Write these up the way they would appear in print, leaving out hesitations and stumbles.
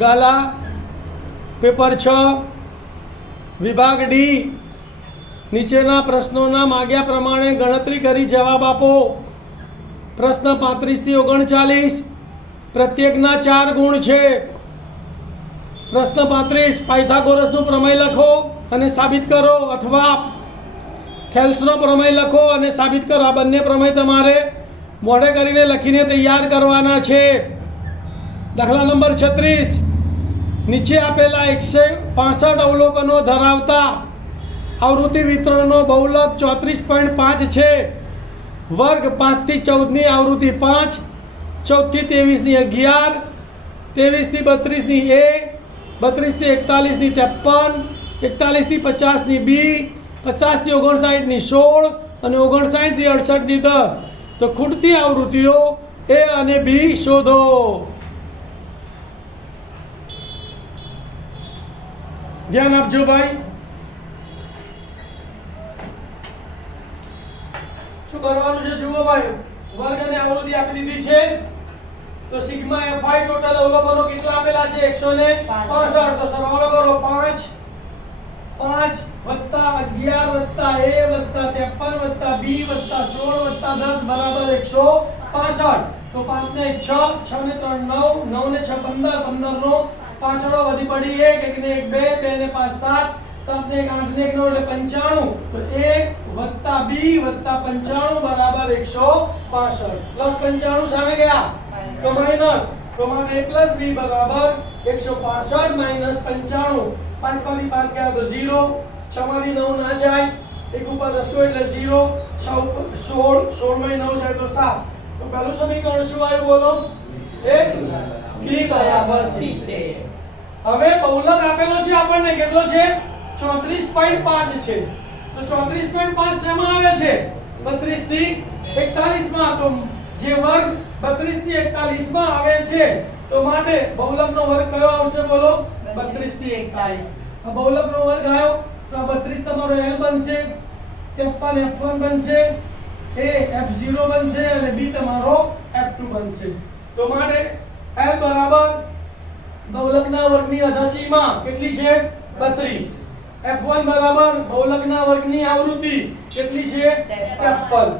ગાલા paper 6 વિભાગ D નીચેના પ્રશ્નોના માગ્યા પ્રમાણે ગણતરી કરી જવાબ આપો। પ્રશ્ન 35 થી 39 પ્રત્યેકના 4 ગુણ છે। પ્રશ્ન 35 પાયથાગોરસનું પ્રમેય લખો અને સાબિત કરો અથવા થેલ્સનો પ્રમેય લખો અને સાબિત કરો। આ બંને પ્રમેય તમારે મોઢે કરીને લખીને તૈયાર કરવાના છે। દાખલા નંબર 36 નીચે આપેલા 165 અવલોકનો ધરાવતા આવૃત્તિ વિતરણનો બહુલક 34.5 છે। વર્ગ 5 થી 14 ની આવૃત્તિ 5, 14 થી 23 ની 11, 23 થી 32 ની a, 32 થી 41 ની 53, 41 થી 50 ની b, 50 થી 59 ની 16 અને 59 થી 68 ની 10। તો ખૂટતી આવૃત્તિઓ a અને b શોધો। ધ્યાન આપજો ભાઈ। શું કરવાનું છે જુઓ ભાઈ, વર્ગ અને આવૃત્તિ આપી દીધી છે। તો સિગ્મા fi ટોટલ અવલોકનો કેટલા આપેલા છે 165। તો સરવાળો કરો 5 5 + 11 + a + 53 + b + 16 + 10 બરાબર 165। તો 5 ને 1 6, 6 ને 3 9, 9 ને 6 15, 15 નો પાછળો વધી પડી 1, 1 ને 1 2, 2 ને 5 7, 7 ને 1 8 ને 1 9 એટલે 95। તો 1 + b + 95 બરાબર 165 પ્લસ 95 સામે ગયા તો માઈનસ, તો માટે a + b બરાબર 165 માઈનસ 95। 5 માંથી 5 ગયા તો 0, 6 માંથી 9 ના જાય, 1 ઉપર 10 એટલે 0, 6 ઉપર 16, 16 માંથી 9 જાય તો 7। તો પહેલું સમીકરણ શું આવ્યું બોલો, a b બરાબર 70। હવે બહુલક આપેલો છે આપણને કેટલો છે 34.5 છે। તો 34.5 શેમાં આવે છે 32 થી 41 માં। તો જે વર્ગ 32 થી 41 માં આવે છે તો માટે બહુલકનો વર્ગ કયો આવશે બોલો 32 થી 41। આ બહુલકનો વર્ગ આવ્યો તો આ 32 તમારો l બનશે, 53 f1 બનશે, a f0 બનશે અને b તમારો f2 બનશે। તો માટે l બરાબર બહુલકના વર્ગની અધસીમા કેટલી છે 32, f1 બરાબર બહુલકના વર્ગની આવૃત્તિ કેટલી છે 53,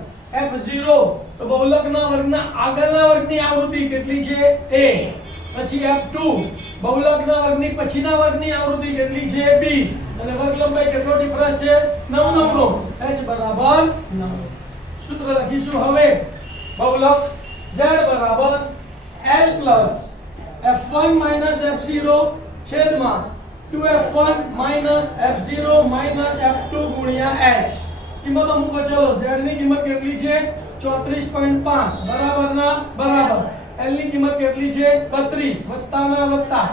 f0 તો બહુલકના વર્ગના આગળના વર્ગની આવૃત્તિ કેટલી છે a, પછી f2 બહુલકના વર્ગની પછીના વર્ગની આવૃત્તિ કેટલી છે b અને વર્ગ લંબાઈ કેટલો ડિફરન્સ છે 9 9 નો, h બરાબર 9। સૂત્ર લખીશું હવે, બહુલક z બરાબર l plus f1 minus f0 છેદમાં 2f1 minus f0 minus f2 ગુણ્યા h। કિંમતો મૂકો ચલો, z ની કિંમત કેટલી છે 34.5 બરાબર ના બરાબર, l ની કિંમત કેટલી છે 32 વત્તા ના વત્તા,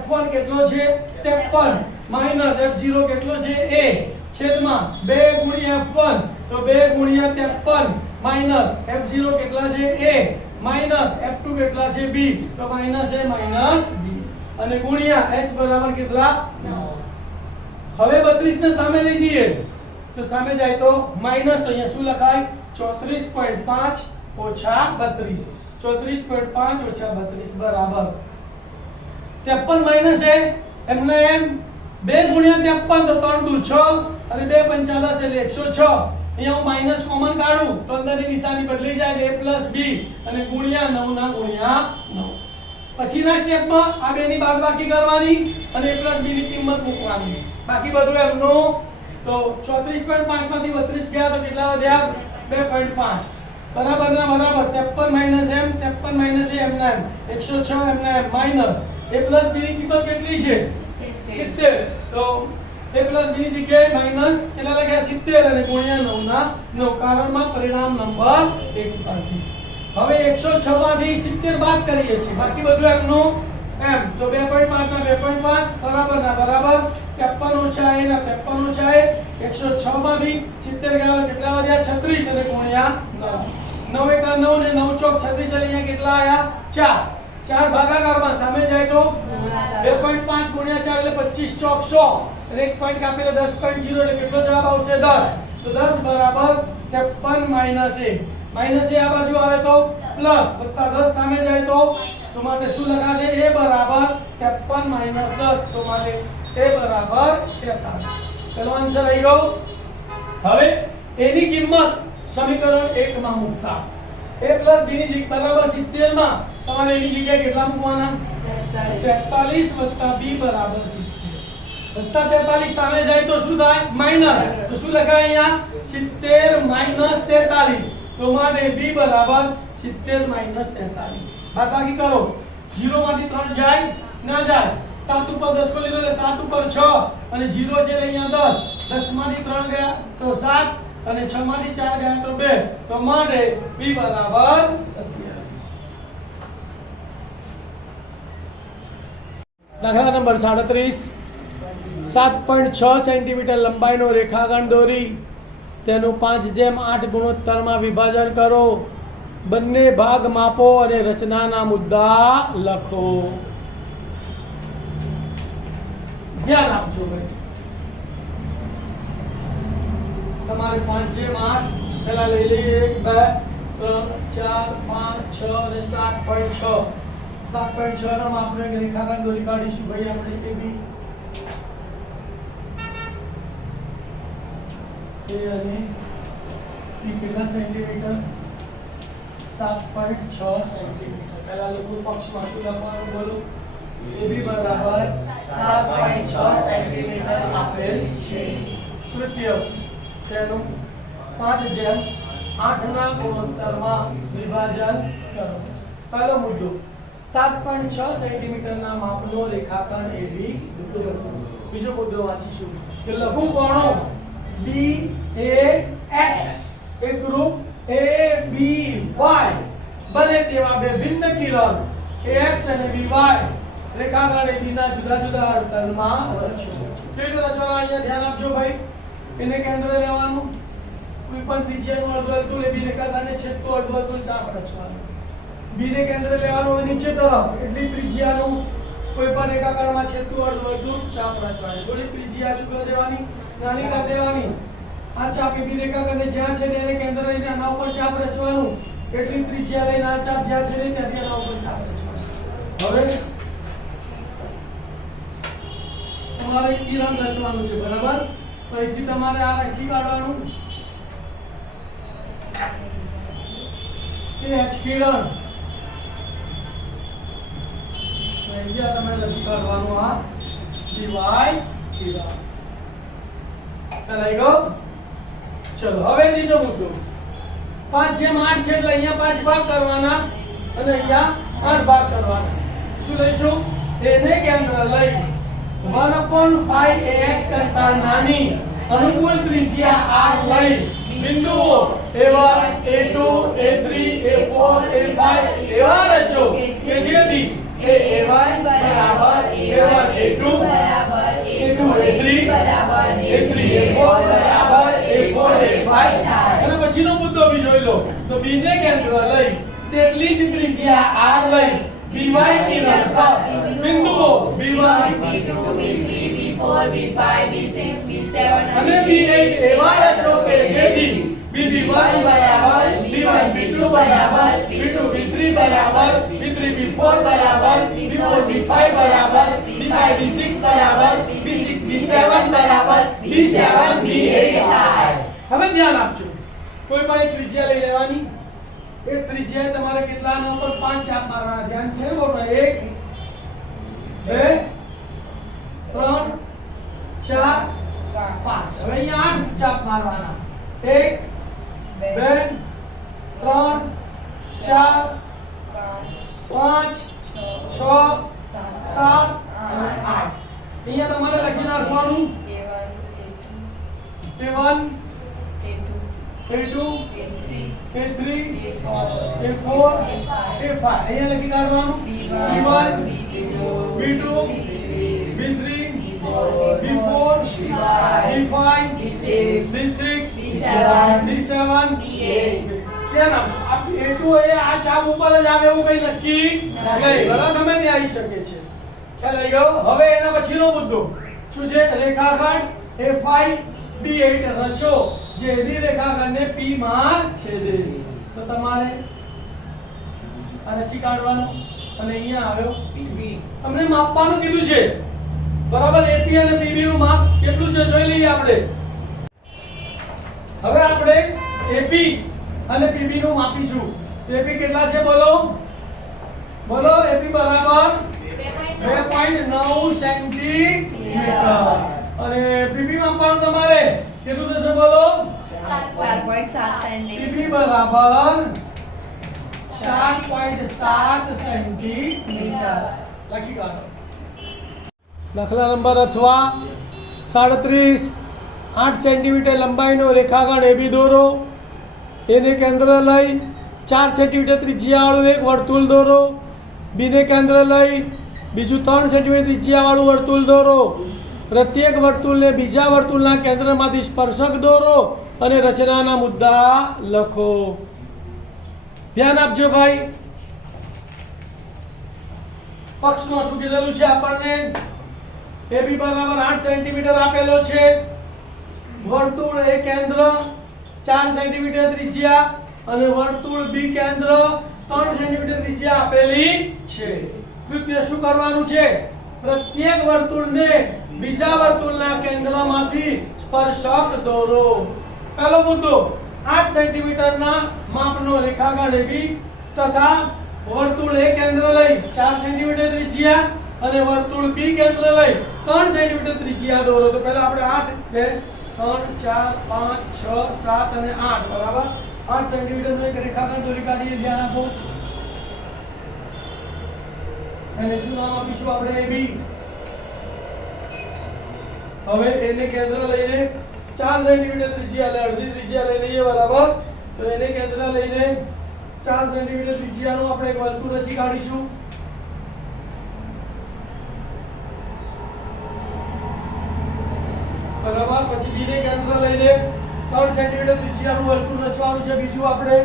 f1 કેટલો છે 53 માઈનસ f0 કેટલો છે a છેદમાં 2 ગુણ્યા f1 તો 2 ગુણ્યા 53 માઈનસ f0 કેટલા છે a માઈનસ f2 કેટલા છે b તો માઈનસ a માઈનસ b અને ગુણ્યા h બરાબર કેટલા 9। હવે 32 ને સામે લઈ જઈએ તો સામે જાય તો માઈનસ, તો અહીંયા શું લખાય 34.5 ઓછા 32, 34.5 ઓછા 32 બરાબર 53 માઈનસ a એમના એમ 2 ગુણ્યા 53 તો 3 દુ 6 અને 2 પંચા 10 એટલે 106। અહીંયા હું માઈનસ કોમન કાઢું તો અંદરની નિશાની બદલી જાય a + b અને ગુણ્યા 9 ના ગુણ્યા 9। પછીના સ્ટેપમાં આ બેની બાદબાકી કરવાની અને a + b ની કિંમત મૂકવાની, બાકી બધું એમનું। તો 34.5 માંથી 32 ગયા તો કેટલા વધ્યા 2.5 બરાબર ના બરાબર, 53 માઈનસ m 53 માઈનસ a એમના એમ 106 એમના એમ માઈનસ a + b ની કિંમત કેટલી છે 70। તો a + b ની જગ્યાએ માઈનસ કેટલા લખ્યા 70 અને ગુણ્યા 9 ના 9, કારણમાં પરિણામ નંબર 1 પાકી। હવે 106 માંથી 70 બાદ કરીએ છીએ, બાકી બધું એમનું એમ। તો 2.5 ના 2.5 બરાબર ના બરાબર, 53 ઓછા a ના 53 ઓછા a, 106 માંથી 70 ગયા કેટલા વધ્યા 36 અને ગુણ્યા 9, 9 એકા 9 ને 9 ચોક 36 એટલે અહીંયા કેટલા આયા 4, 4 ભાગાકારમાં સામે જાય તો 2.5 ગુણ્યા 4 એટલે 25 ચોક 100 અને 1 પોઈન્ટ કાપી એટલે 10.0 એટલે કેટલો જવાબ આવશે 10। તો 10 બરાબર 53 માઈનસ a માઈનસ એ આ બાજુ આવે તો પ્લસ, વત્તા 10 સામે જાય તો માટે શું લખાશે? a બરાબર 53 - 10, તો માટે a બરાબર 43. પેલો આન્સર આવી ગયો. હવે a ની કિંમત સમીકરણ 1 માં મૂકતા a + b ની બરાબર 70 માં તમારે એની જગ્યાએ કેટલા મૂકવાના? 43 + b બરાબર 70. વત્તા 43 સામે જાય તો શું થાય? માઈનસ. તો શું લખાય અહીંયા? 70 - 43. તો માટે b બરાબર 70 - 43. બાદબાકી કરો. 0 માંથી 3 જાય? ના જાય. 7 ઉપર 10 કો લીધો એટલે 7 ઉપર 6 અને 0 છે એટલે અહીંયા 10. 10 માંથી 3 ગયા તો 7 અને 6 માંથી 4 ગયા તો 2. તો માટે b બરાબર 27. દાખલા નંબર 37. 7.6 સેન્ટીમીટર લંબાઈનો રેખાખંડ દોરી તેનું 5/8 ગુણોત્તરમાં વિભાજન કરો. બંને ભાગ માપો અને રચનાના મુદ્દા લખો. ધ્યાન આપજો ભાઈ. તમારે 5/8 પહેલા લઈ લઈએ. 1 2 3 4 5 6 અને 7.6. 7.6 ના માપનો એક રેખાખંડ દોરી કાઢીશું ભાઈ આપણે. AB અને b કેટલા સેન્ટીમીટર? 7.6 સેન્ટીમીટર. પહેલા લખો પક્ષમાં શું લખવાનું બોલો? AB બરાબર 7.6 સેન્ટીમીટર આપેલ છે. તૃતીય તેનું 5/8 ના ગુણોત્તરમાં વિભાજન કરો. પહેલો મુદ્દો 7.6 સેન્ટીમીટર ના માપનો રેખાખંડ AB દોરો. બીજો મુદ્દો વાંચીશું કે લઘુકોણો BAX એકરૂપ ABY બને તેવા બે ભિન્ન કિરણ AX અને BY રેખાખંડ AB ના જુદા જુદા અડધમાં રચો. કેવી રીતે રચવાના? અહીંયા ધ્યાન આપજો ભાઈ. એને કેન્દ્ર લેવાનું. કોઈ પણ ત્રિજ્યાનું અર્ધવર્તુળ AB રેખાખંડને છેદતું અર્ધવર્તુળ ચાપ રચવાનું. B ને કેન્દ્ર લેવાનું હોય નીચે તરફ, એટલી ત્રિજ્યાનું કોઈ પણ રેખાખંડમાં છેદતું અર્ધવર્તુળ ચાપ રચવાની. થોડી ત્રિજ્યા શું કરી દેવાની? નાની કરી દેવાની. આ ચાપ AB રેખાખંડને જ્યાં છે તેને કેન્દ્ર લઈને આના ઉપર ચાપ રચવાનું. એટલી ત્રિજ્યા લઈને આ ચાપ જ્યાં છે ત્યાંથી આના ઉપર ચાપ રચવાનું. હવે તમારે કિરણ રચવાનું છે, બરાબર? તો અહીંથી તમારે આ રચી કાઢવાનું. AX કિરણ અહીંયા તમે રચી કાઢવાનું. આ DY કિરણ. ચલાઈ ગયો. ચલો હવે બીજો મુદ્દો. 5/8 છે એટલે અહીંયા 5 ભાગ કરવાના અને અહીંયા 8 ભાગ કરવાના. શું લઈશું? એને કેન્દ્ર લઈ 1/5 કરતા નાની અનુકૂળ ત્રિજ્યા r લઈ બિંદુઓ A1 A2 A3 A4 A5 એવા રચો કે જેથી A1 બરાબર A1 A2 બરાબર A2 A3 બરાબર A3 A4 બરાબર A4 A5. અને પછીનો મુદ્દો બી જોઈ લો. તો B ને કેન્દ્ર લઈ તેટલી જ ત્રિજ્યા r લઈ BY કિરણ પર બિંદુઓ B1 B2 B3 B4 B5 B6 B7 અને B8 એવા રચો કે જેથી BB1 બરાબર B1 B2 બરાબર B2 B3 બરાબર B3 B4 બરાબર B4 B5 બરાબર B5 B6 બરાબર B6 B7 બરાબર B7 B8 થાય. હવે ધ્યાન આપજો. કોઈ પણ એક ત્રિજ્યા લઈ લેવાની. એક ત્રિજ્યા તમારે કેટલાના ઉપર 5 ચાપ મારવાના. ધ્યાન છે બોલો? 1 2 3 4 5. હવે અહીંયા 8 ચાપ મારવાના. 1 2 3 4 5 6 7 અને 8. અહીંયા તમારે લખી નાખવાનું A1 A2 A3 A4 A5. અહીંયા લખી કાઢવાનું B1 B2 B3 B4 B5 B6 B7 ધ્યાન આપજો. આ A2 એ આ ચાપ ઉપર જ આવે એવું કઈ નક્કી નહીં. બરાબર? ગમે ત્યાં આવી શકે છે. ખ્યાલ આવી ગયો? હવે એના પછીનો મુદ્દો શું છે? રેખાખંડ A5 B8 રચો જે AB રેખાખંડને P માં છેદે. તો તમારે આ રચી કાઢવાનું અને અહીંયા આવ્યો તમને માપવાનું કીધું છે બરાબર. એપી અને પીબી નું માપ કેટલું છે જોઈ લઈએ આપણે. હવે આપણે એપી અને પીબી નું માપીશું. એપી કેટલા છે બોલો બોલો. એપી બરાબર 2.9 સેન્ટીમીટર અને પીબી માપવાનું તમારે કેટલું થશે બોલો. 4.7 પીબી બરાબર 4.7 સેન્ટીમીટર લખી કાઢો. દાખલા નંબર અથવા 37 8 સેન્ટીમીટર લંબાઈનો રેખાખંડ AB દોરો. એને કેન્દ્ર લઈ 4 સેન્ટીમીટર ત્રિજ્યાવાળું એક વર્તુળ દોરો. બીને કેન્દ્ર લઈ બીજું 3 સેન્ટીમીટર ત્રિજ્યાવાળું વર્તુળ દોરો. પ્રત્યેક વર્તુળને બીજા વર્તુળના કેન્દ્રમાંથી સ્પર્શક દોરો અને રચનાના મુદ્દા લખો. ધ્યાન આપજો ભાઈ. પક્ષમાં શું કીધેલું છે આપણને. AB બરાબર 8 સેન્ટીમીટર આપેલો છે. વર્તુળ A કેન્દ્ર 4 સેન્ટીમીટર ત્રિજ્યા અને વર્તુળ B કેન્દ્ર 3 સેન્ટીમીટર ત્રિજ્યા આપેલી છે. કૃત્ય શું કરવાનું છે. પ્રત્યેક વર્તુળને બીજા વર્તુળના કેન્દ્રમાંથી સ્પર્શક દોરો. પહેલો મુદ્દો 8 સેન્ટીમીટરના માપનો રેખાખંડ AB તથા વર્તુળ A કેન્દ્ર લઈ 4 સેન્ટીમીટર ત્રિજ્યા અને વર્તુળ B કેન્દ્ર લઈ 3 સેન્ટીમીટર ત્રિજ્યા દોરો. તો પહેલા આપણે 8 2 3 4 5 6 7 અને 8 બરાબર 8 સેન્ટીમીટરનો એક રેખાખંડ દોરી કાઢીએ. ધ્યાન આપો. અને શું નામ આપીશું આપણે AB. હવે એને કેન્દ્ર લઈને 4 સેન્ટીમીટર ત્રિજ્યા એટલે અડધી ત્રિજ્યા લઈ લઈએ બરાબર. તો એને કેન્દ્ર લઈને 4 સેન્ટીમીટર ત્રિજ્યાનું આપણે એક વર્તુળ રચી કાઢીશું. બરાબર. પછી B ને કેન્દ્ર લઈને 3 સેન્ટીમીટર ત્રિજ્યાનું વર્તુળ રચવાનું છે બીજું આપણે.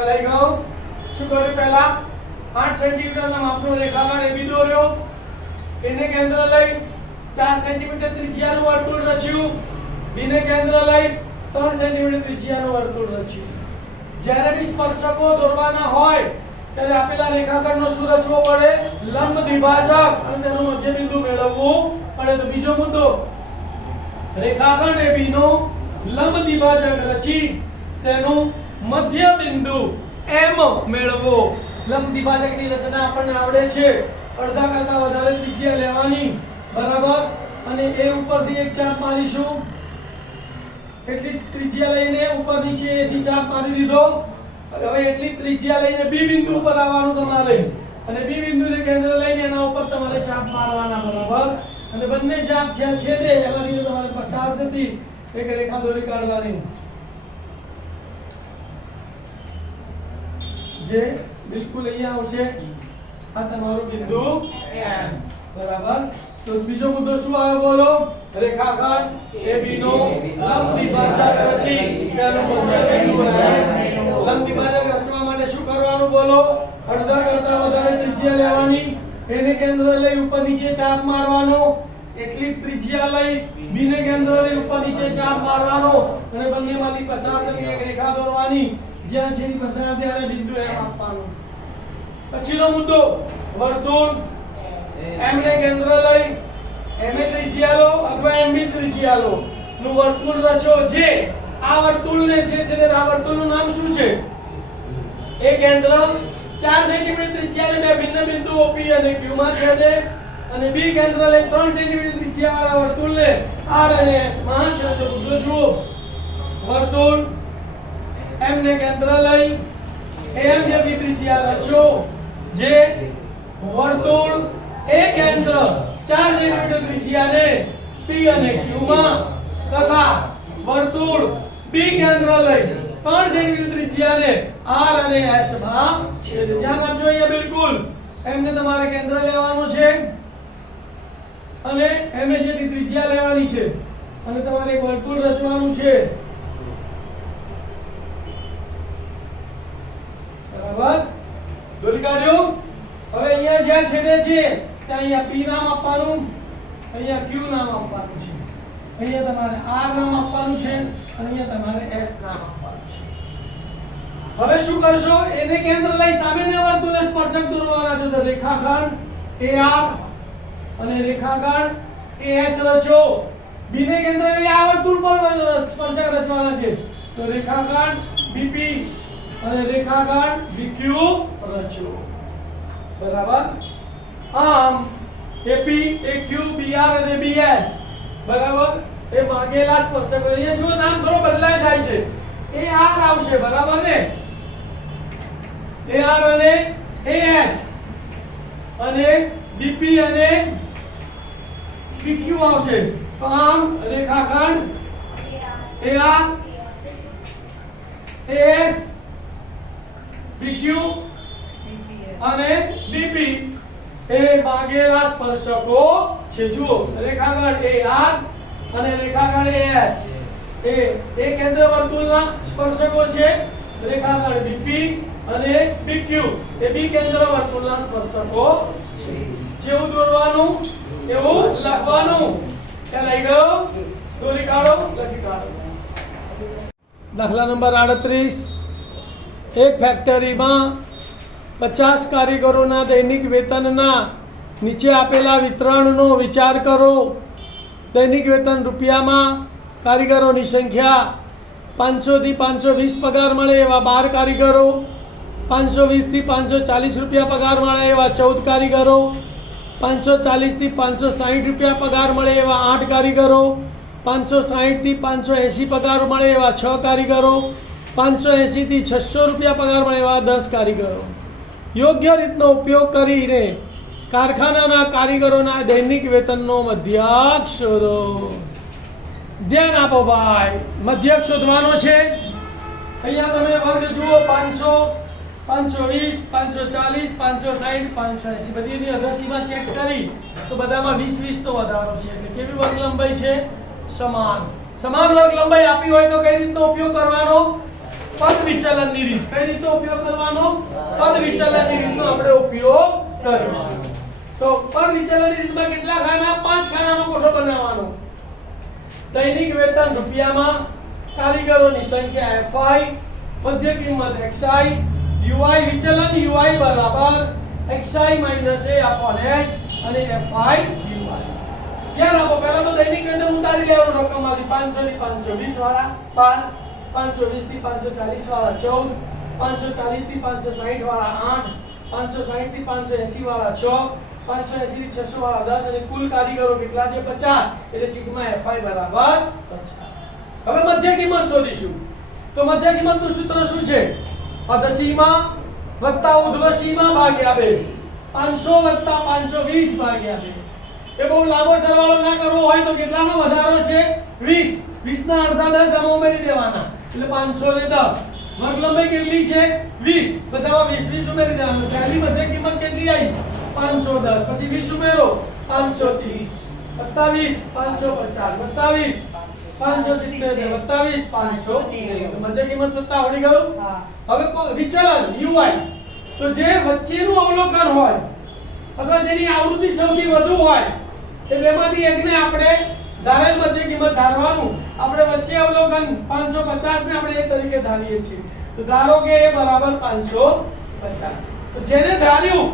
લઈ ગયો. શું કર્યું પહેલા 8 સેન્ટીમીટરના માપનો રેખાખંડ AB દોર્યો. એને કેન્દ્ર લઈ 4 સેન્ટીમીટર ત્રિજ્યાનું વર્તુળ રચ્યું. B ને કેન્દ્ર લઈ 3 સેન્ટીમીટર ત્રિજ્યાનું વર્તુળ રચ્યું. જ્યારે બી સ્પર્શકો દોરવાના હોય ત્યારે આપેલા રેખાખંડનો શું રચવો પડે. લંબ દ્વિભાજક અને તેનું મધ્યબિંદુ મેળવવું પડે. તો બીજો મુદ્દો રેખાખંડ AB નો લંબ દ્વિભાજક રચી તેનું મધ્ય બિંદુ M મેળવો. લંબ દ્વિભાજકની રચના આપણને આવડે છે. અડધા કરતા વધારે ત્રિજ્યા લેવાની બરાબર અને એ ઉપરથી એક ચાપ મારીશું. એટલી ત્રિજ્યા લઈને ઉપર નીચે એથી ચાપ મારી દીધો. હવે એટલી ત્રિજ્યા લઈને B બિંદુ ઉપર આવવાનું તમારે અને B બિંદુને કેન્દ્ર લઈને એના ઉપર તમારે ચાપ મારવાના બરાબર. અને બંને ચાપ છેદે એમાંથી તમારે પસાર થતી એક રેખા દોરી કાઢવાની જે બિલકુલ અહીંયા આવશે. આ તમારું બિંદુ M બરાબર. તો બીજો મુદ્દો શું આવ્યો બોલો. રેખાખંડ AB નો લંબ દ્વિભાજક રચી તેનું મધ્ય બિંદુ M. લંબ દ્વિભાજક રચવા માટે શું કરવાનું બોલો. અડધા કરતા વધારે ત્રિજ્યા લેવાની. એને કેન્દ્ર લઈ ઉપર નીચે ચાપ મારવાનો. એટલી ત્રિજ્યા લઈ B ને કેન્દ્ર લઈ ઉપર નીચે ચાપ મારવાનો અને બંનેમાંથી પસાર થતી એક રેખા દોરવાની. જ્યાં છે પસાર ત્યારે બિંદુ M આપવાનું. પછીનો મુદ્દો વર્તુળ M ને કેન્દ્ર લઈ M એ ત્રિજ્યા લો અથવા M ની ત્રિજ્યા લો નું વર્તુળ રચો. જે આ વર્તુળને છે આ વર્તુળનું નામ શું છે. એ કેન્દ્ર 4 સેન્ટીમીટર ત્રિજ્યા લે બે ભિન્ન બિંદુઓ P અને Q માં છેદે અને B કેન્દ્ર લઈ 3 સેન્ટીમીટર ત્રિજ્યાવાળા વર્તુળને R અને S માં છેદે. મુદ્દો જુઓ. વર્તુળ M ને કેન્દ્ર લઈ M જેટલી ત્રિજ્યા રચો. જે વર્તુળ A કેન્દ્ર 4 સેન્ટીમીટર ત્રિજ્યાને P અને Q માં તથા વર્તુળ B કેન્દ્ર લઈ 3 સેન્ટીમીટર ત્રિજ્યાને R અને S માં છેદે. ધ્યાન આપજો અહીંયા બિલકુલ. M ને તમારે કેન્દ્ર લેવાનું છે અને M જેટલી ત્રિજ્યા લેવાની છે અને તમારે એક વર્તુળ રચવાનું છે. દોરી કાઢ્યું. હવે અહીંયા જ્યાં છેદે છે ત્યાં અહીંયા P નામ આપવાનું, અહીંયા Q નામ આપવાનું છે, અહીંયા તમારે R નામ આપવાનું છે અને અહીંયા તમારે S નામ આપવાનું છે. હવે શું કરશો? એને કેન્દ્ર લઈ સામેના વર્તુળને સ્પર્શક દોરવાના છે. તો રેખાખંડ AR અને રેખાખંડ AS રચો. B ને કેન્દ્ર લઈ આ વર્તુળ પર સ્પર્શક રચવાના છે. તો રેખાખંડ BP અને રેખાખંડ BQ રચો. બરાબર. આમ AP, AQ, BR અને BS બરાબર એ ભાગેલા સ્પર્શકો. અહીંયા જો નામ થોડો બદલાય થાય છે. AR આવશે બરાબર ને, AR અને AS અને BP અને PQ આવશે. તો આમ રેખાખંડ AR, AS, PQ અને BP એ ભાગેલા સ્પર્શકો છે. જુઓ રેખાખંડ AR અને રેખાખંડ AS એ કેન્દ્ર વર્તુળના સ્પર્શકો છે. રેખાખંડ BP અને PQ એ બી કેન્દ્ર વર્તુળના સ્પર્શકો છે. જેવું દોરવાનું એવું લખવાનું. ખ્યાલ આવી ગયો? દોરી કાઢો, લખી કાઢો. દાખલા નંબર 38. એક ફેક્ટરીમાં 50 કારીગરોના દૈનિક વેતનના નીચે આપેલા વિતરણનો વિચાર કરો. દૈનિક વેતન રૂપિયામાં, કારીગરોની સંખ્યા 500 થી 520 પગાર મળે એવા 12 કારીગરો, 520 થી 540 રૂપિયા પગાર મળે એવા 14 કારીગરો, 540 થી 560 રૂપિયા પગાર મળે એવા 8 કારીગરો, 560 થી 580 પગાર મળે એવા 6 કારીગરો, 580 થી 600 રૂપિયા પગાર મળે એવા 10 કારીગરો. યોગ્ય રીતનો ઉપયોગ કરીને કારખાનાના કારીગરોના દૈનિક વેતનનો મધ્યક શોધો. ધ્યાન આપો ભાઈ, મધ્યક શોધવાનો છે. અહીંયા તમે વર્ગ જુઓ 500, 520, 540, 560, 580 બધી એની અધસીમાં ચેક કરી તો બધામાં 20-20 તો વધારો છે. એટલે કેવી વર્ગ લંબાઈ છે? સમાન. સમાન વર્ગ લંબાઈ આપી હોય તો કઈ રીતનો ઉપયોગ કરવાનો? પદ વિચલનની રીત. કઈ રીતનો ઉપયોગ કરવાનો? પદ વિચલનની રીતનો આપણે ઉપયોગ કરીશું. તો પદ વિચલનની રીતમાં કેટલા ખાના? 5 ખાનાનો કોઠો બનાવવાનો. દૈનિક વેતન રૂપિયામાં, કારીગરોની સંખ્યા FI, મધ્ય કિંમત XI, UI વિચલન UI બરાબર XI - A upon H અને FI UI. ધ્યાન આપો. પહેલા તો દૈનિક વેતન ઉતારી લેવાનું રકમમાંથી. 500 થી 520 વાળા 12, 520 થી 540 વાળા 14, 540 થી 560 વાળા 8, 560 થી 580 વાળા 6, 580 થી 600 વાળા 10 અને કુલ કારીગરો કેટલા છે? 50. એટલે સિગ્મા FI બરાબર 50. હવે મધ્ય કિંમત શોધીશું. તો મધ્ય કિંમતનું સૂત્ર શું છે? અધસીમા વત્તા ઉર્ધ્વસીમા ભાગ્યા 2. 500 વત્તા 520 ભાગ્યા 2. એ બહુ લાંબો સરવાળો ના કરવો હોય તો કેટલાનો વધારો છે? 20. 20 ના અડધા 10 આમાં ઉમેરી દેવાના. એટલે 500 ને 10. વર્ગ લંબાઈ કેટલી છે? 20. બધામાં 20 ઉમેરી દેવાનું. પહેલી મધ્ય કિંમત કેટલી આવી? 510. પછી 20 ઉમેરો 530 વત્તા 20 550 વત્તા 20 570 વત્તા 20 590. મધ્ય કિંમત શોધતા આવડી ગયું? હવે વિચલન UI. તો જે વચ્ચેનું અવલોકન હોય અથવા જેની આવૃત્તિ સૌથી વધુ હોય એ બેમાંથી એકને આપણે ધારેલ મધ્ય કિંમત ધારવાનું. આપણે વચ્ચે અવલોકન 550 ને આપણે એ તરીકે ધારીએ છીએ. તો ધારો કે એ બરાબર 550. તો જેને ધાર્યું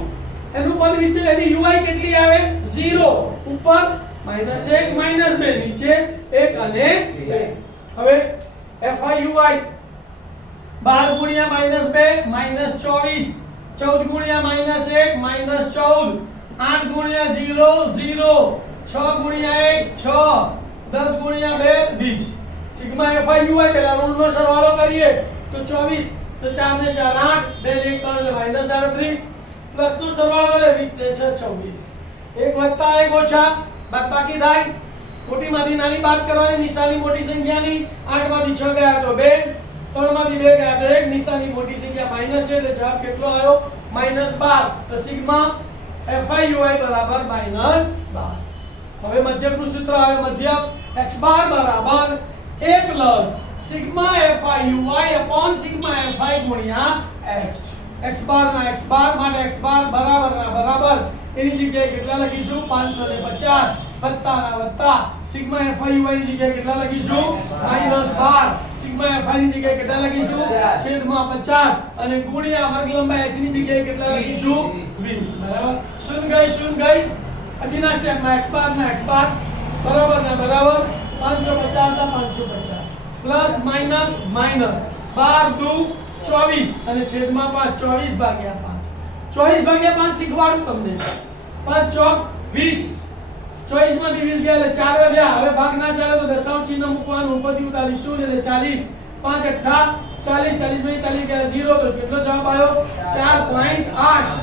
એનું પદ વિચલન એની UI કેટલી આવે? 0. ઉપર -1 -2, નીચે 1 અને 2. હવે FI UI 12 ગુણ્યા -2 -24, 14 ગુણ્યા -1 -14, 8 ગુણ્યા 0 0, 6 ગુણ્યા 1 6, 10 ગુણ્યા 2 20. સિગ્મા FI UI પહેલા ઋણનો સરવાળો કરીએ તો 24, તો 4 ને 4 8, 2 ને 1 3 એટલે -38, પ્લસ નો સરવાળો કરે 20 ને 6 26. 1 વત્તા 1 ઓછા બાદબાકી થાય. મોટીમાંથી નાની બાદ કરવાની. નિશાની મોટી સંખ્યાની. 8 માંથી 6 ગયા તો 2, 3 માંથી 2 ગયા તો 1. નિશાની મોટી સંખ્યા માઈનસ છે એટલે જવાબ કેટલો આવ્યો? -12. તો સિગ્મા FI UI બરાબર -12. હવે મધ્યકનું સૂત્ર આવે. મધ્યક x બાર બરાબર a plus sigma FI UI upon sigma FI ગુણ્યા h. x બાર માટે x બાર બરાબર એની જગ્યાએ કેટલા લખીશું 550 વત્તાના વત્તા સિગ્મા fi ની જગ્યાએ કેટલા લખીશું -12 સિગ્મા fi ની જગ્યાએ કેટલા લખીશું છેદમાં 50 અને ગુણ્યા વર્ગ લંબાઈ h ની જગ્યાએ કેટલા લખીશું 20 બરાબર શૂન્ય ગઈ પછીના સ્ટેપમાં x બાર બરાબર 550 ના 550 પ્લસ માઈનસ 12 દુ 24 અને છેદમાં 5 24/5 શીખવાડું તમને 5 ચોક 20 24 માંથી 20 ગયા એટલે 4 વધ્યા હવે ભાગ ના ચાલે તો દશાંશ ચિહ્ન મૂકવાનું ઉપરથી ઉતારી 0 એટલે 40 5 8 40 40 ગયા 0 તો કેટલો જવાબ આવ્યો 4.8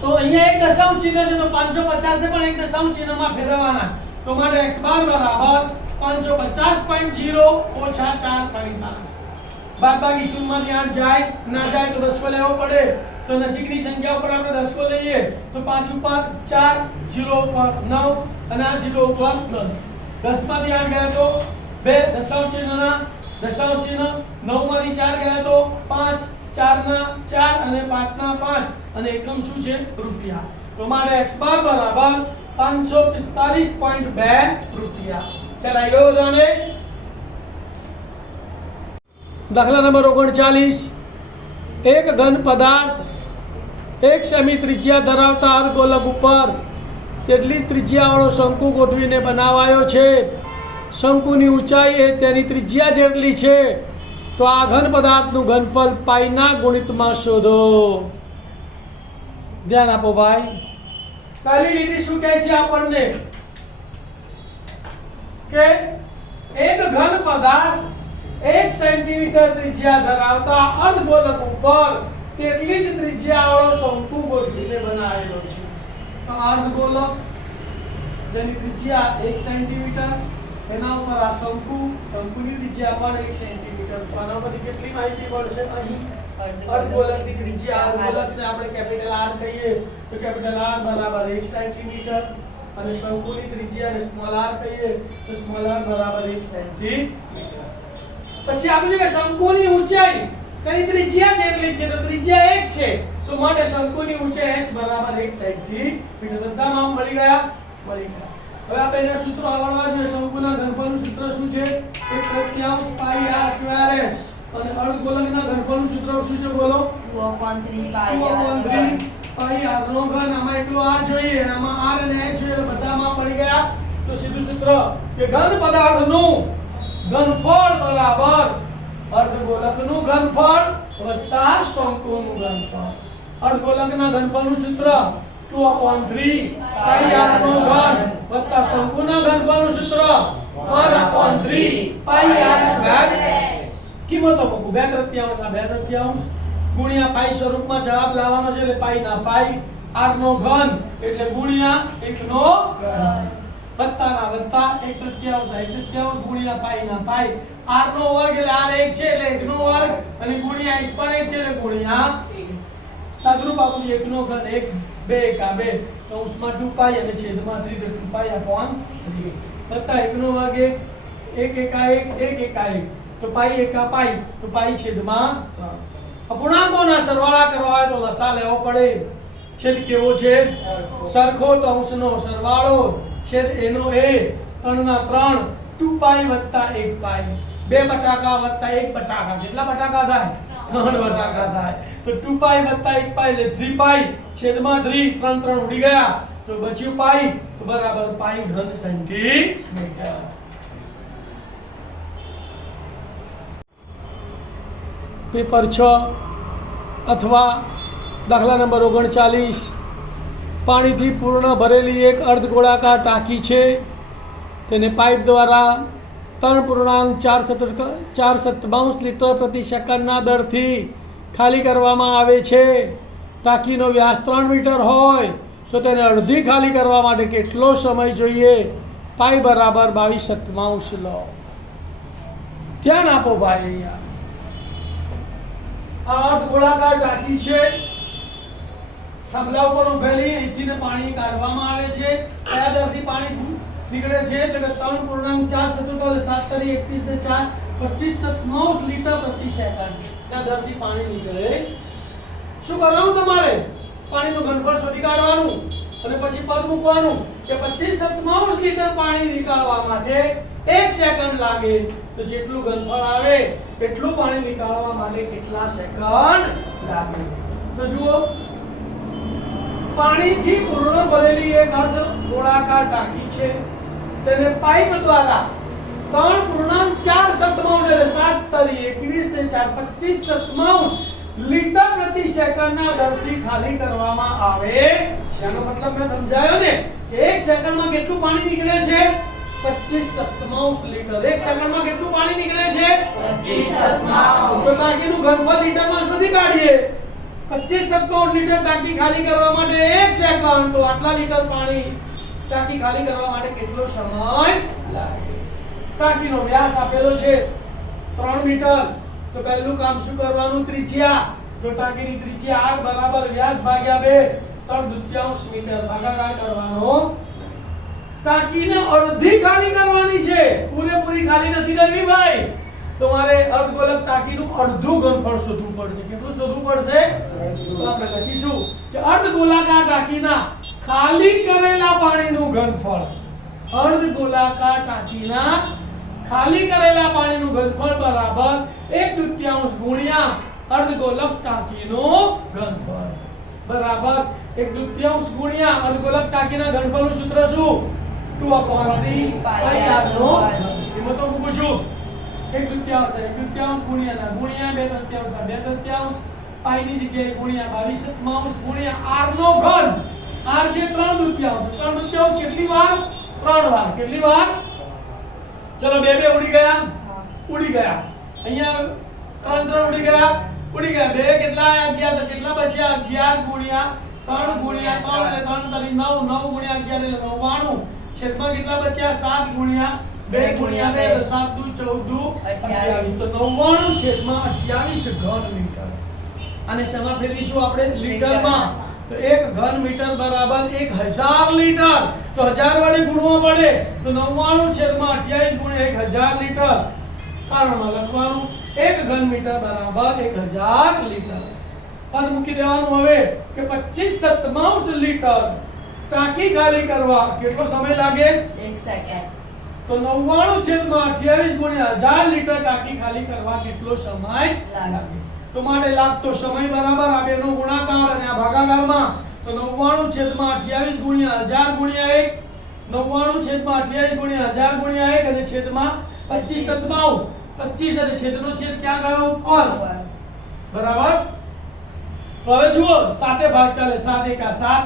તો અહીંયા એક દશાંશ ચિહ્ન છે તો 550 ને પણ એક દશાંશ ચિહ્નમાં ફેરવવાના તો માટે x બાર બરાબર 550.0 ઓછા 4.8 બાદબાકી શૂન્યમાંથી 8 જાય ના જાય તો દસકો લેવો પડે તો નજીકની સંખ્યા ઉપર આપણે દસકો લઈએ તો 5 ઉપર 4 0 ઉપર 9 અને આ 0 ઉપર 10 માંથી 8 ગયા તો બે દશાંશ ચિહ્ન 9 માંથી 4 ગયા તો 5 4 ના 4 અને 5 ના 5 અને એકમ શું છે રૂપિયા તો માટે x બાર બરાબર 545.2 રૂપિયા ચાલ આવ્યો બધાને દાખલા નંબર 39 એક ઘન પદાર્થ 1 સેમી ત્રિજ્યા ધરાવતા અર્ધગોલક ઉપર તેટલી ત્રિજ્યાવાળો શંકુ ગોઠવીને બનાવાયો છે શંકુની ઊંચાઈ એ તેની ત્રિજ્યા જેટલી છે તો આ ઘન પદાર્થનું ઘનફળ પાઈના ગુણિતમાં શોધો ધ્યાન આપો ભાઈ પહેલી લીટી શું કહે છે આપણને કે એક ઘન પદાર્થ 1 સેન્ટીમીટર ત્રિજ્યા ધરાવતા અર્ધગોલક ઉપર તેટલી જ ત્રિજ્યાવાળો શંકુ ગોઠવીને બનાવેલો છે તો અર્ધગોલક જેની ત્રિજ્યા 1 સેન્ટીમીટર એના ઉપર આ શંકુની ત્રિજ્યા પણ 1 સેન્ટીમીટર તો આના પરથી કેટલી માહિતી મળશે અહીં અર્ધગોલકની ત્રિજ્યા અર્ધગોલકને આપણે કેપિટલ R કહીએ તો કેપિટલ R બરાબર 1 સેન્ટીમીટર અને શંકુની ત્રિજ્યાને સ્મોલ r કહીએ તો સ્મોલ r બરાબર 1 સેન્ટીમીટર પછી આપણે કે શંકુની ઊંચાઈ તેની ત્રિજ્યા જેટલી છે તો ત્રિજ્યા 1 છે તો માટે શંકુની ઊંચાઈ h બરાબર 1 સેન્ટીમીટર બધા નામ મળી ગયા હવે આપણે સૂત્રો આવડવા જોઈએ શંકુના ઘનફળનું સૂત્ર શું છે 1/3 પાઈ r સ્ક્વેર h અને અર્ધગોલકના ઘનફળનું સૂત્ર શું છે બોલો 2/3 પાઈ r નો ઘન આમાં એકલો r જોઈએ આમાં r અને h જોઈએ બધામાં પડી ગયા તો સીધું સૂત્ર કે ઘન પદાર્થનું ઘનફળ બરાબર અર્ધગોલકનું ઘનફળ વત્તા શંકુનું ઘનફળ અર્ધગોલકના ઘનફળનું સૂત્ર 2/3 પાઈ r નો ઘન વત્તા શંકુના ઘનફળનું સૂત્ર 1/3 પાઈ r સ્ક્વેર કિંમતો મૂકો 2/3 ગુણ્યા પાઈ સ્વરૂપમાં જવાબ લાવવાનો છે એટલે પાઈ ના પાઈ r નો ઘન એટલે ગુણ્યા 1 નો ઘન વત્તાના વત્તા 1/3 ગુણ્યા પાઈ ના પાઈ r નો વર્ગ એટલે r 1 છે એટલે 1 નો વર્ગ અને ગુણ્યા h પણ 1 છે એટલે ગુણ્યા 1 સાદરૂપ આપણું 1 નો ઘન 1 2 એકા 2 કૌંસમાં 2 પાઈ અને છેદમાં 3 તો 2 પાઈ upon 3 વત્તા 1 નો વર્ગ 1 એકા 1 એકા 1 તો પાઈ એકા પાઈ તો પાઈ છેદમાં 3 અપૂર્ણાંકોના સરવાળા કરવા હોય તો લસા લેવો પડે છેદ કેવો છે સરખો તો અંશનો સરવાળો છેદ એનો એ 3 ના 3 2 પાઈ વત્તા 1 પાઈ 2 બટાકા વત્તા 1 બટાકા કેટલા બટાકા થાય 3 બટાકા થાય તો 2 પાઈ વત્તા 1 પાઈ એટલે 3 પાઈ છેદમાં 3 3 ઉડી ગયા તો બચ્યું પાઈ તો બરાબર પાઈ ઘન સેન્ટીમીટર પેપર 6 અથવા દાખલા નંબર 39 પાણીથી પૂર્ણ ભરેલી એક અર્ધગોળાકાર ટાંકી છે તેને પાઇપ દ્વારા 3.4 લીટર પ્રતિ સેકન્ડના દરથી ખાલી કરવામાં આવે છે ટાંકીનો વ્યાસ 3 મીટર હોય તો તેને અડધી ખાલી કરવા માટે કેટલો સમય જોઈએ પાઈ બરાબર 22/7 લો ધ્યાન આપો ભાઈ અહીંયા આ અર્ધગોળાકાર ટાંકી છે થાંભલા ઉપર ઉભેલી અહીંથી ને પાણી કાઢવામાં આવે છે કયા દરથી પાણી નીકળે છે તો 3.4 7 * 21 = 4 25/7 લીટર પ્રતિ સેકન્ડ ના દરથી પાણી નીકળે શું કરવાનું તમારે? પાણીનું ઘનફળ શોધી કાઢવાનું અને પછી પદ મૂકવાનું કે 25 લીટર પાણી નીકાળવા માટે 1 સેકન્ડ લાગે, તો જેટલું ઘનફળ આવે એટલું પાણી નીકાળવા માટે કેટલા સેકન્ડ લાગે? તો જુઓ, પાણીથી પૂર્ણ ભરેલી એક અર્ધ ગોળાકાર ટાંકી છે, તેને પાઇપ દ્વારા 3.4 એટલે 7 તરી 21 ને 4 25 લીટર પ્રતિ સેકન્ડના દરથી ખાલી કરવામાં આવે છે. આનો મતલબ મેં સમજાયો ને કે 1 સેકન્ડમાં કેટલું પાણી નીકળે છે? 25 લીટર. 1 સેકન્ડમાં કેટલું પાણી નીકળે છે? 25 તો ટાંકીનું ઘનફળ લીટરમાં શોધી કાઢીએ. 25 લીટર ટાંકી ખાલી કરવા માટે 1 સેકન્ડ, તો આટલા લીટર પાણી ટાંકી ખાલી કરવા માટે કેટલો સમય લાગે? ટાંકીનો વ્યાસ આપેલો છે 3 મીટર. તો પહેલું કામ શું કરવાનું? ત્રિજ્યા. તો ટાંકીની ત્રિજ્યા r બરાબર વ્યાસ ભાગ્યા 2 3/2 મીટર ભાગાકાર કરવાનો. ટાંકીને અડધી ખાલી કરવાની છે, પૂરેપૂરી ખાલી નથી કરવી ભાઈ. તમારે અર્ધગોલક ટાંકીનું અડધું ઘનફળ શોધવું પડશે. કેટલું શોધવું પડશે? તો આપણે લખીશું કે અર્ધગોલાકાર ટાંકીના ખાલી કરેલા પાણીનું ઘનફળ, અર્ધગોલાકાર ટાંકીના ખાલી કરેલા પાણીનું ઘનફળ બરાબર 1/2 ગુણ્યા અર્ધગોલક ટાંકીનું ઘનફળ બરાબર 1/2 ગુણ્યા અર્ધગોલક ટાંકીના ઘનફળનું સૂત્ર શું? 2/3 પાઈ r નો ઘન. એમાં તો મૂકું છું 1/2 ગુણ્યા 2/3 પાઈ ની જગ્યાએ ગુણ્યા 22 ગુણ્યા r નો ઘન. r છે 3/2 કેટલી વાર? 3 વાર. કેટલી વાર? ચલો 2 ઉડી ગયા, ઉડી ગયા. અહીંયા 3 ઉડી ગયા, ઉડી ગયા. 2 કેટલા આયા? 11. તો કેટલા બચ્યા? 11 ગુણ્યા 3 ગુણ્યા 3 એટલે 3 તરી 9, 9 ગુણ્યા 11 એટલે 99. છેદમાં કેટલા બચ્યા? 7 ગુણ્યા 2 ગુણ્યા 2 એટલે 7 દુ 14 28. તો 99 છેદમાં 28 ઘન મીટર. અને શેમાં ફેરવીશું આપણે? લીટરમાં. તો 1 ઘન મીટર બરાબર 1000 લીટર. તો 1000 વડે ગુણવા પડે. તો 99 છેદમાં 28 ગુણ્યા 1000 લીટર. કારણમાં લખવાનું 1 ઘન મીટર બરાબર 1000 લીટર. પદ મૂકી દેવાનું હવે કે 25 લીટર ટાંકી ખાલી કરવા કેટલો સમય લાગે? 1 સેકન્ડ. તો 99 છેદમાં 28 ગુણ્યા 1000 લીટર ટાંકી ખાલી કરવા કેટલો સમય લાગે? તો માટે લાગતો સમય બરાબર આ બેનો ગુણાકાર અને આ ભાગાકારમાં. તો 99 છેદમાં 28 ગુણ્યા 1000 ગુણ્યા 1, 99 છેદમાં 28 ગુણ્યા 1000 ગુણ્યા 1 અને છેદમાં 25 25 અને છેદનો છેદ ક્યાં ગયો? ઉપર. બરાબર. તો હવે જુઓ, સાતે ભાગ ચાલે. 7 એકા 7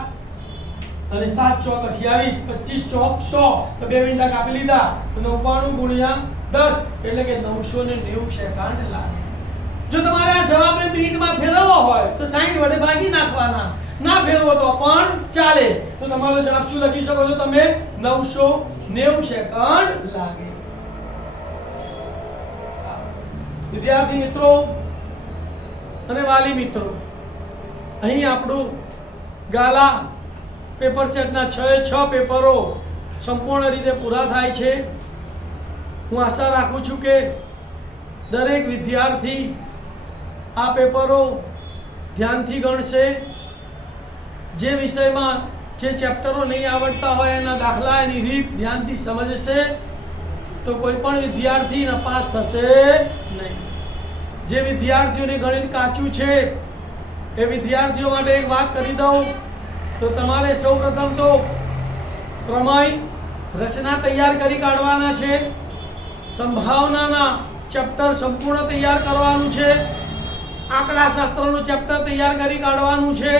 અને 7 ચોક 28, 25 ચોક 100. તો 2 મિનિટ કાપી લીધા. તો 99 ગુણ્યા 10 એટલે કે 990 સેકન્ડ લાગે. જો તમારે આ જવાબને મિનિટમાં ફેરવવો હોય તો 60 વડે ભાગી નાખવાના. ના ફેરવો તો પણ ચાલે. તો તમારો જવાબ શું લખી શકો છો તમે? 990 સેકન્ડ લાગે. વિદ્યાર્થી મિત્રો અને વાલી મિત્રો, અહીં આપણું ગાલા પેપર સેટના 6 પેપરો સંપૂર્ણ રીતે પૂરા થાય છે. હું આશા રાખું છું કે દરેક વિદ્યાર્થી આ પેપરો ધ્યાનથી ગણશે. જે વિષયમાં જે ચેપ્ટરો નહીં આવડતા હોય એના દાખલા, એની રીત ધ્યાનથી સમજશે તો કોઈ પણ વિદ્યાર્થી નપાસ થશે નહીં. જે વિદ્યાર્થીઓને ગણિત કાચું છે એ વિદ્યાર્થીઓ માટે એક વાત કરી દઉં તો તમારે સૌપ્રથમ તો પ્રમેય રચના તૈયાર કરી કાઢવાના છે. સંભાવનાના ચેપ્ટર સંપૂર્ણ તૈયાર કરવાનું છે. આંકડા શાસ્ત્રનું ચેપ્ટર તૈયાર કરી કાઢવાનું છે.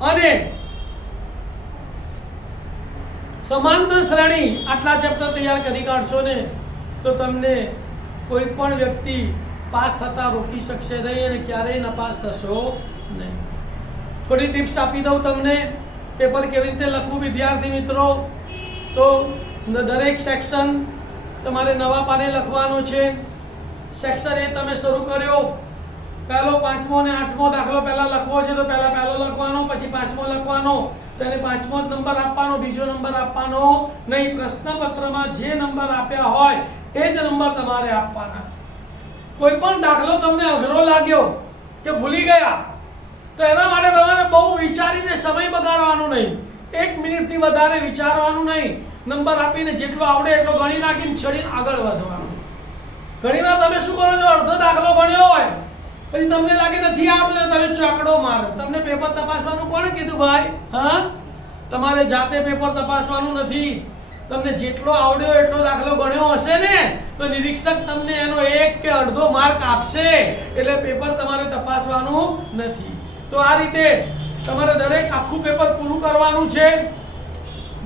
અને સમાંતર શ્રેણી આટલા ચેપ્ટર તૈયાર કરી કાઢશો ને તો તમને કોઈ પણ વ્યક્તિ પાસ થતા રોકી શકશે નહીં અને ક્યારેય નપાસ થશો નહીં. થોડી ટિપ્સ આપી દઉં તમને પેપર કેવી રીતે લખવું વિદ્યાર્થી મિત્રો. તો દરેક સેક્શન તમારે નવા પાને લખવાનો છે. સેક્શન એ તમે શરૂ કર્યો, પહેલો 5મો અને 8મો દાખલો પહેલા લખવો છે તો પહેલો લખવાનો, પછી 5મો લખવાનો. તેને 5મો જ નંબર આપવાનો, બીજો નંબર આપવાનો નહીં. પ્રશ્નપત્રમાં જે નંબર આપ્યા હોય એ જ નંબર તમારે આપવાના. કોઈ પણ દાખલો તમને અઘરો લાગ્યો કે ભૂલી ગયા તો એના માટે તમારે બહુ વિચારીને સમય બગાડવાનો નહીં, 1 મિનિટથી વધારે વિચારવાનું નહીં, નંબર આપીને જેટલું આવડે એટલો ગણી નાખીને છોડીને આગળ વધવાનું. ઘણીવાર તમે શું કરો છો, અડધો દાખલો ભણ્યો હોય પછી તમને લાગે નથી આવડતું ને તમે ચોકડો મારો. તમને પેપર તપાસવાનું કોણે કીધું ભાઈ? હા, તમારે જાતે પેપર તપાસવાનું નથી. તમને જેટલો આવડ્યો એટલો દાખલો ગણ્યો હશે ને તો નિરીક્ષક તમને એનો 1 કે અડધો માર્ક આપશે, એટલે પેપર તમારે તપાસવાનું નથી. તો આ રીતે તમારે દરેક આખું પેપર પૂરું કરવાનું છે.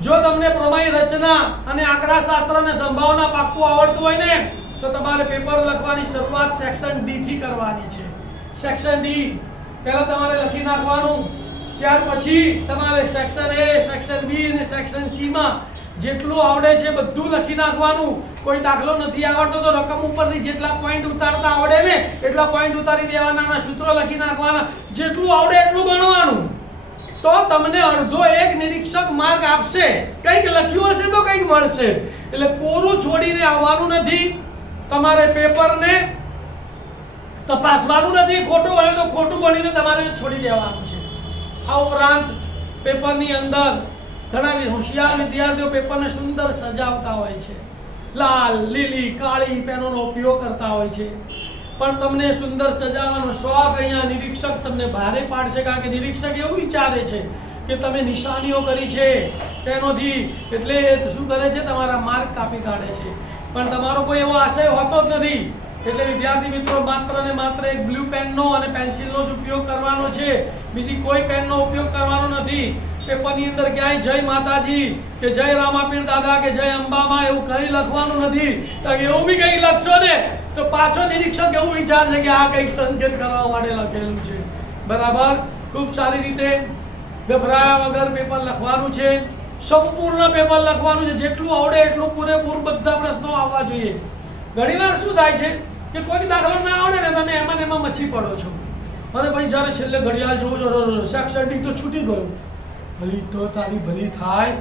જો તમને પ્રમેય રચના અને આંકડાશાસ્ત્ર અને સંભાવના પાક્કું આવડતું હોય ને તો તમારે પેપર લખવાની શરૂઆત સેક્શન ડી થી કરવાની છે. સેક્શન ડી પહેલા તમારે લખી નાખવાનું, ત્યાર પછી તમારે સેક્શન એ, સેક્શન બી અને સેક્શન સી માં જેટલું આવડે છે બધું લખી નાખવાનું. કોઈ દાખલો નથી આવડતો તો રકમ ઉપરથી જેટલા પોઈન્ટ ઉતારતા આવડે ને એટલા પોઈન્ટ ઉતારી દેવાના, સૂત્રો લખી નાખવાના, જેટલું આવડે એટલું ગણવાનું. તો તમને અડધો 1 નિરીક્ષક માર્ક આપશે. કંઈક લખ્યું હશે તો કંઈક મળશે. એટલે કોરું છોડીને આવવાનું નથી, તમારે પેપરને તપાસવાનું નથી. ખોટું હોય તો ખોટું ગણીને તમારે છોડી દેવાનું છે. આ ઉપરાંત પેપરની અંદર ઘણા હોશિયાર વિદ્યાર્થીઓ પેપરને સુંદર સજાવતા હોય છે, લાલ, લીલી, કાળી પેનોનો ઉપયોગ કરતા હોય છે. પણ તમને સુંદર સજાવવાનો શોખ અહીંયા નિરીક્ષક તમને ભારે પાડશે, કારણ કે નિરીક્ષક એવું વિચારે છે કે તમે નિશાનીઓ કરી છે પેનોથી, એટલે શું કરે છે, તમારા માર્ક કાપી કાઢે છે. પણ તમારો કોઈ એવો આશય હોતો જ નથી. એટલે વિદ્યાર્થી મિત્રો માત્ર ને માત્ર એક બ્લુ પેનનો અને પેન્સિલનો જ ઉપયોગ કરવાનો છે, બીજી કોઈ પેનનો ઉપયોગ કરવાનો નથી. પેપરની અંદર ક્યાંય જય માતાજી કે જય રામાપીર દાદા કે જય અંબામાં એવું કંઈ લખવાનું નથી. કારણ કે એવું બી કંઈક લખશો ને તો પાછો નિરીક્ષક એવું વિચારશે કે આ કંઈક સંકેત કરવા માટે લખેલું છે. બરાબર, ખૂબ સારી રીતે ગભરાયા વગર પેપર લખવાનું છે. સંપૂર્ણ પેપર લખવાનું છે, જેટલું આવડે એટલું પૂરેપૂરું બધા પ્રશ્નો આવવા જોઈએ. ઘણીવાર શું થાય છે કે કોઈ દાખલો ના આવડે ને તમે એમાં ને એમાં મચી પડો છો, અને પછી જ્યારે છેલ્લે ઘડિયાળ જોવો છો સેક્શન ડી તો છૂટી ગયું. ભલી તો તારી ભલી થાય,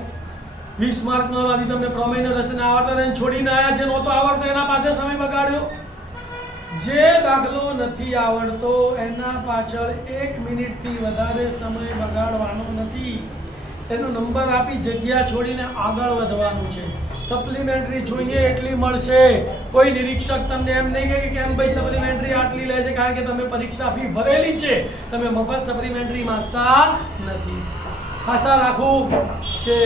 20 માર્કના માંથી તમને પ્રમેયને રચના આવડતા રહીને છોડીને આવ્યા છે, નહોતો આવડતો એના પાછળ સમય બગાડ્યો. જે દાખલો નથી આવડતો એના પાછળ 1 મિનિટથી વધારે સમય બગાડવાનો નથી. એનો નંબર આપી જગ્યા છોડીને આગળ વધવાનું છે. સપ્લિમેન્ટરી જોઈએ એટલી મળશે. કોઈ નિરીક્ષક તમને એમ નહીં કહે કે કેમ ભાઈ સપ્લિમેન્ટરી આટલી લે છે, કારણ કે તમે પરીક્ષા ફી ભરેલી છે, તમે મફત સપ્લિમેન્ટરી માંગતા નથી. આશા રાખું કે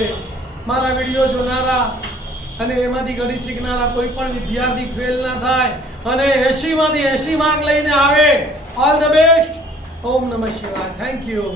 મારા વિડીયો જોનારા અને એમાંથી ગણિત શીખનારા કોઈ પણ વિદ્યાર્થી ફેલ ના થાય અને 80 માંથી 80 માર્ક લઈને આવે. All the best. ઓમ નમઃ શિવાય. Thank you.